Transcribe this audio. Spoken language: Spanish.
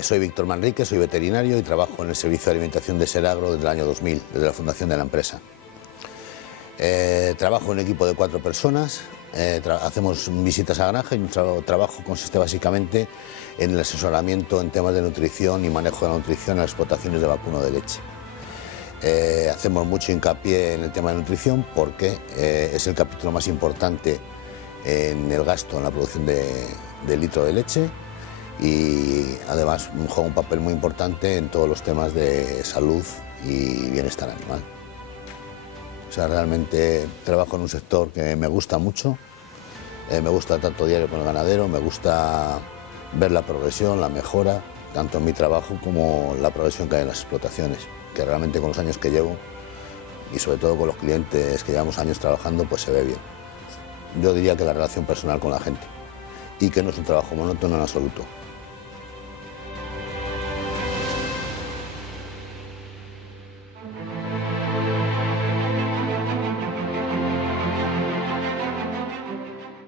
Soy Víctor Manrique, soy veterinario y trabajo en el Servicio de Alimentación de Seragro desde el año 2000, desde la fundación de la empresa. Trabajo en un equipo de 4 personas, hacemos visitas a granja y nuestro trabajo consiste básicamente en el asesoramiento en temas de nutrición y manejo de la nutrición en las explotaciones de vacuno de leche. Hacemos mucho hincapié en el tema de nutrición porque es el capítulo más importante en el gasto en la producción de litro de leche y además juega un papel muy importante en todos los temas de salud y bienestar animal. O sea, realmente trabajo en un sector que me gusta mucho, me gusta el trato diario con el ganadero, me gusta ver la progresión, la mejora, tanto en mi trabajo como la progresión que hay en las explotaciones, que realmente con los años que llevo y sobre todo con los clientes que llevamos años trabajando, pues se ve bien. Yo diría que la relación personal con la gente y que no es un trabajo monótono en absoluto.